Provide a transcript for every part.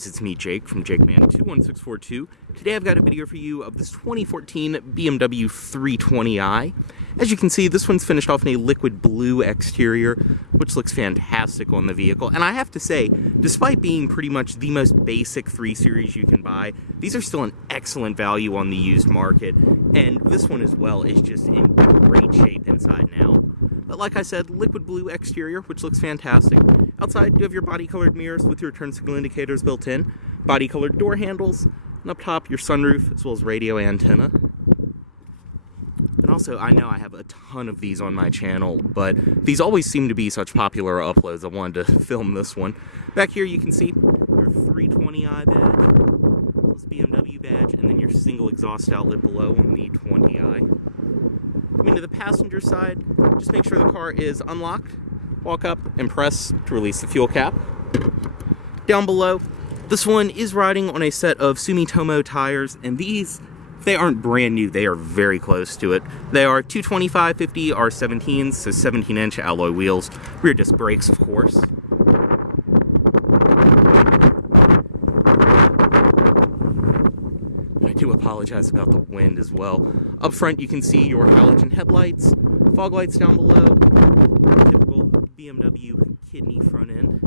guys, it's me, Jake, from JakeMan21642. Today I've got a video for you of this 2014 BMW 320i. As you can see, this one's finished off in a liquid blue exterior, which looks fantastic on the vehicle. And I have to say, despite being pretty much the most basic 3 Series you can buy, these are still an excellent value on the used market. And this one as well is just in great shape inside now. But like I said, liquid blue exterior, which looks fantastic. Outside, you have your body-colored mirrors with your turn signal indicators built in, body-colored door handles, and up top, your sunroof, as well as radio antenna. And also, I know I have a ton of these on my channel, but these always seem to be such popular uploads, I wanted to film this one. Back here, you can see your 320i badge, this BMW badge, and then your single exhaust outlet below on the 20i. Coming to the passenger side, just make sure the car is unlocked. Walk up and press to release the fuel cap. Down below, this one is riding on a set of Sumitomo tires, and these, they aren't brand new, they are very close to it. They are 225/50 R17s, so 17-inch alloy wheels, rear disc brakes, of course. I do apologize about the wind as well. Up front, you can see your halogen headlights, fog lights down below, typical BMW kidney front end.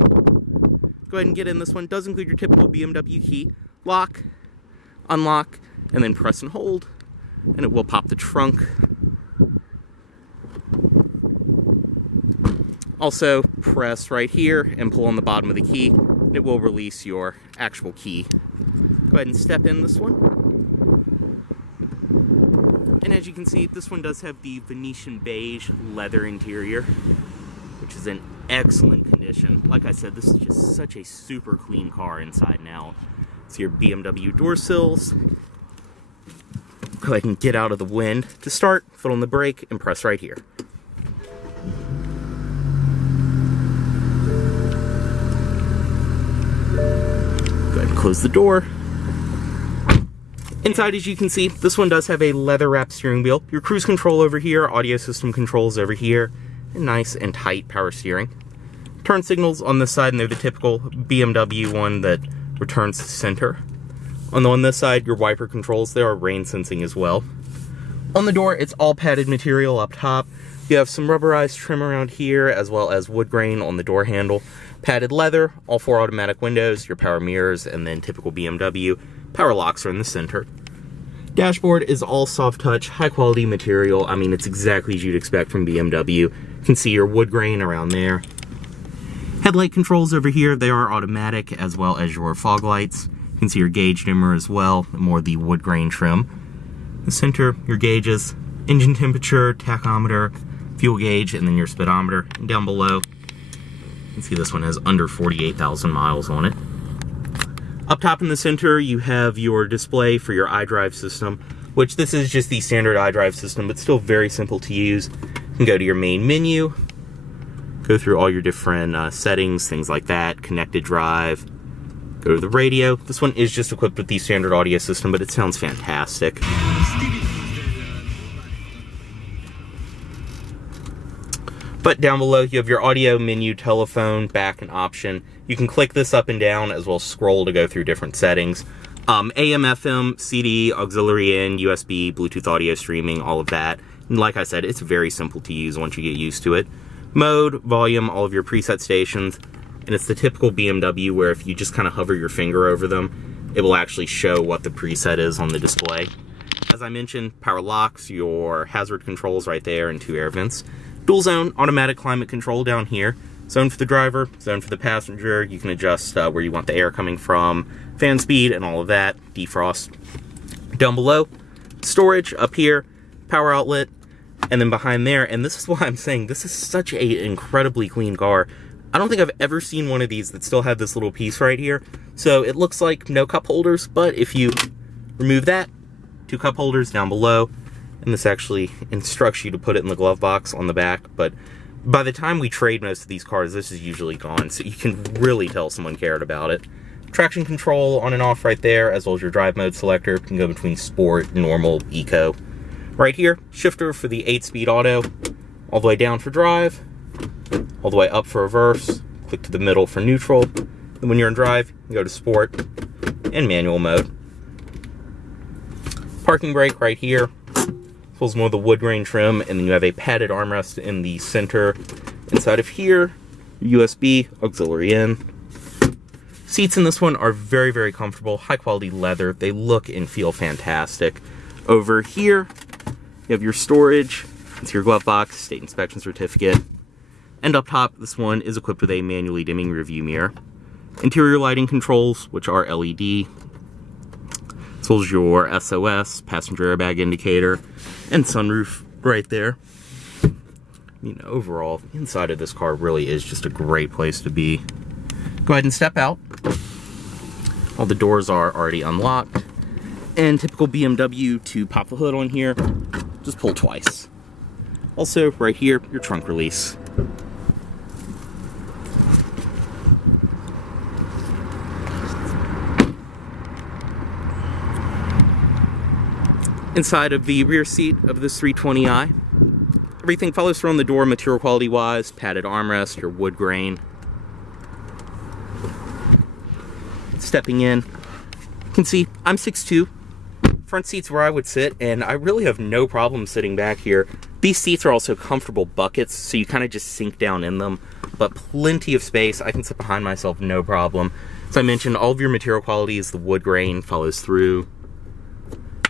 Go ahead and get in this one. Does include your typical BMW key. Lock, unlock, and then press and hold, and it will pop the trunk. Also, press right here and pull on the bottom of the key, and it will release your actual key. Go ahead and step in this one. And as you can see, this one does have the Venetian beige leather interior, which is in excellent condition. Like I said, this is just such a super clean car inside and out. So your BMW door sills. Go ahead and get out of the wind. To start, foot on the brake and press right here. Go ahead and close the door. Inside, as you can see, this one does have a leather-wrapped steering wheel. Your cruise control over here, audio system controls over here, and nice and tight power steering. Turn signals on this side, and they're the typical BMW one that returns to center. On this side, your wiper controls, there are rain sensing as well. On the door, it's all padded material up top. You have some rubberized trim around here, as well as wood grain on the door handle. Padded leather, all 4 automatic windows, your power mirrors, and then typical BMW. Power locks are in the center. Dashboard is all soft touch, high quality material. I mean, it's exactly as you'd expect from BMW. You can see your wood grain around there. Headlight controls over here, they are automatic, as well as your fog lights. You can see your gauge dimmer as well, more the wood grain trim. The center, your gauges, engine temperature, tachometer, fuel gauge, and then your speedometer. And down below, you can see this one has under 48,000 miles on it. Up top in the center, you have your display for your iDrive system, which this is just the standard iDrive system, but still very simple to use. You can go to your main menu, go through all your different settings, things like that, connected drive, go to the radio. This one is just equipped with the standard audio system, but it sounds fantastic. But down below, you have your audio menu, telephone, back, and option. You can click this up and down, as well as scroll to go through different settings. AM, FM, CD, auxiliary in, USB, Bluetooth audio streaming, all of that. And like I said, it's very simple to use once you get used to it. Mode, volume, all of your preset stations. And it's the typical BMW where if you just kind of hover your finger over them, it will actually show what the preset is on the display. As I mentioned, power locks, your hazard controls right there, and 2 air vents. Dual zone automatic climate control down here. Zone for the driver, zone for the passenger. You can adjust where you want the air coming from, fan speed, and all of that. Defrost. Down below, storage up here, power outlet, and then behind there. And this is why I'm saying this is such an incredibly clean car. I don't think I've ever seen one of these that still have this little piece right here. So it looks like no cup holders, but if you remove that, 2 cup holders down below. And this actually instructs you to put it in the glove box on the back, but by the time we trade most of these cars, this is usually gone, so you can really tell someone cared about it. Traction control on and off right there, as well as your drive mode selector. You can go between sport, normal, eco. Right here, shifter for the 8-speed auto, all the way down for drive, all the way up for reverse, click to the middle for neutral, Then when you're in drive, you go to sport and manual mode. Parking brake right here. Pulls more of the wood grain trim, and then you have a padded armrest in the center. Inside of here, USB, auxiliary in. Seats in this one are very, very comfortable, high quality leather. They look and feel fantastic. Over here, you have your storage. It's your glove box, state inspection certificate. And up top, this one is equipped with a manually dimming rearview mirror. Interior lighting controls, which are LED. As well as your SOS, passenger airbag indicator, and sunroof right there. Overall, inside of this car really is just a great place to be. Go ahead and step out. All the doors are already unlocked. And typical BMW, to pop the hood on here, just pull twice. Also, right here, your trunk release. Inside of the rear seat of this 320i, everything follows through on the door material quality wise, padded armrest, your wood grain. Stepping in, you can see I'm 6'2". Front seat's where I would sit, and I really have no problem sitting back here. These seats are also comfortable buckets, so you kind of just sink down in them, but plenty of space. I can sit behind myself, no problem. As I mentioned, all of your material quality is the wood grain, follows through.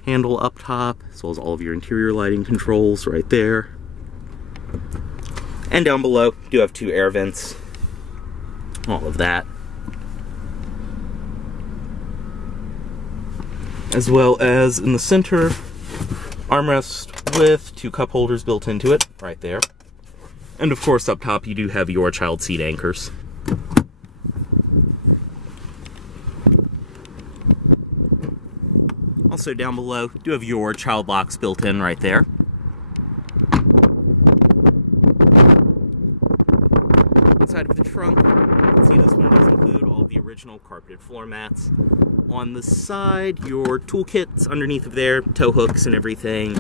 Handle up top, as well as all of your interior lighting controls right there. And down below, you do have 2 air vents. All of that. As well as in the center, armrest with 2 cup holders built into it, right there. And of course up top you do have your child seat anchors. Also down below, you do have your child locks built in right there. Inside of the trunk, you can see this one does include all of the original carpeted floor mats. On the side, your toolkits underneath of there, tow hooks and everything.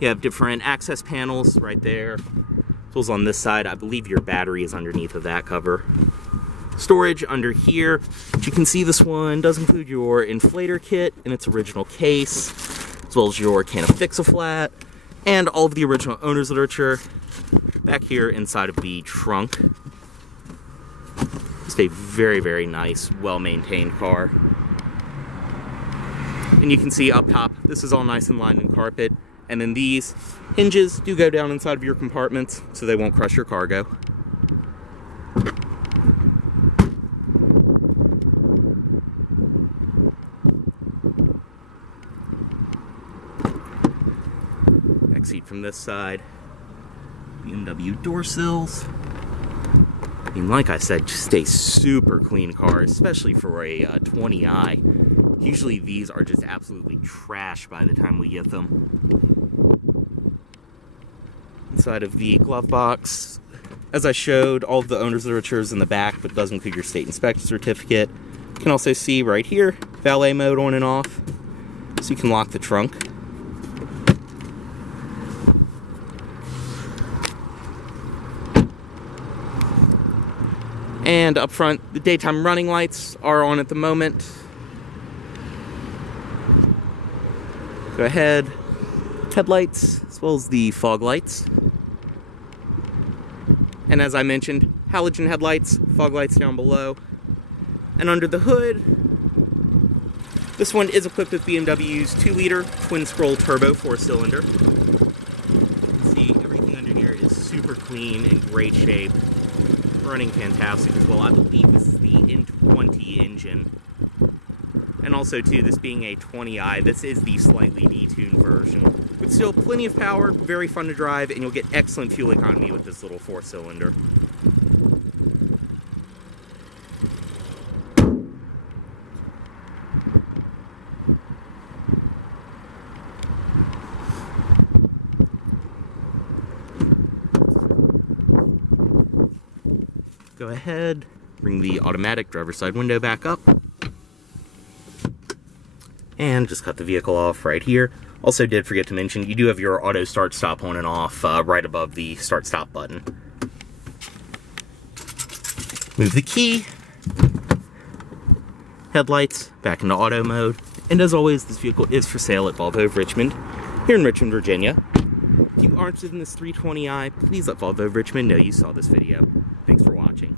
You have different access panels right there. As well as on this side, I believe your battery is underneath of that cover. Storage under here. As you can see, this one does include your inflator kit in its original case, as well as your can of Fix-A-Flat, and all of the original owner's literature back here inside of the trunk. Just a very, very nice, well-maintained car. And you can see up top, this is all nice and lined in carpet. And then these hinges do go down inside of your compartments, so they won't crush your cargo. Back seat from this side. BMW door sills. I mean, like I said, just a super clean car, especially for a 20i. Usually these are just absolutely trash by the time we get them. Inside of the glove box, as I showed, all of the owner's literature is in the back, but it does include your state inspection certificate. You can also see right here, valet mode on and off, so you can lock the trunk. And up front, the daytime running lights are on at the moment. Go ahead, headlights, as well as the fog lights. And as I mentioned, halogen headlights, fog lights down below. And under the hood, this one is equipped with BMW's 2-liter twin-scroll turbo 4-cylinder. You can see everything under here is super clean, in great shape, running fantastic as well. I believe this is the N20 engine. And also, too, this being a 20i, this is the slightly detuned version. But still, plenty of power, very fun to drive, and you'll get excellent fuel economy with this little 4-cylinder. Go ahead, bring the automatic driver's side window back up. And just cut the vehicle off right here. Also did forget to mention, you do have your auto start stop on and off right above the start stop button. Move the key. headlights, back into auto mode, and as always, this vehicle is for sale at Volvo of Richmond, here in Richmond, Virginia. If you are interested in this 320i, please let Volvo of Richmond know you saw this video. Thanks for watching.